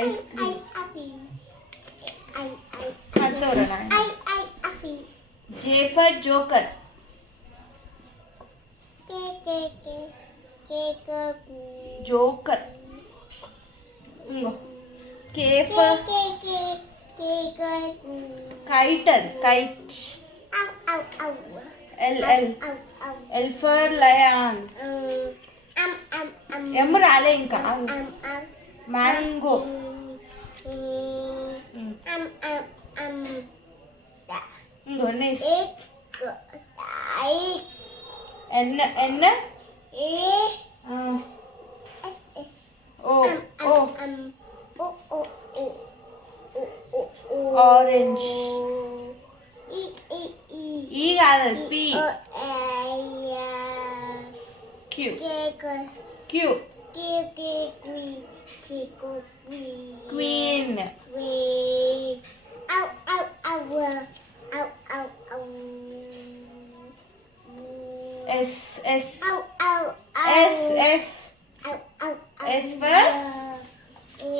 Ice cream ಮಾಡ್ತವ್ರಣ. J for joker. Joker. K for ಕೈಟರ್. Kite. L for lion. M రాలే ఇంకా. Mango. Ganesh. N O orange. E కాదు P. Q. Queen. S for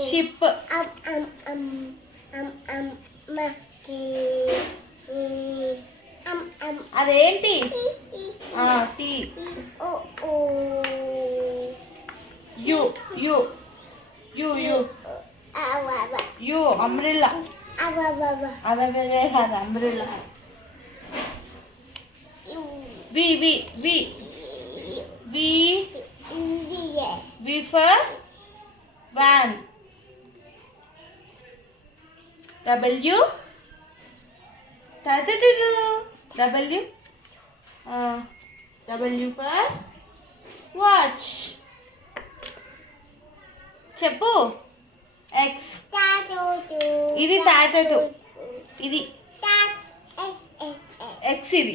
ship. అదేంటి? T. U umbrella. Umbrella. V for van. W for watch. చెప్పు. X. ఇది తాతదు. ఇది X. ఇది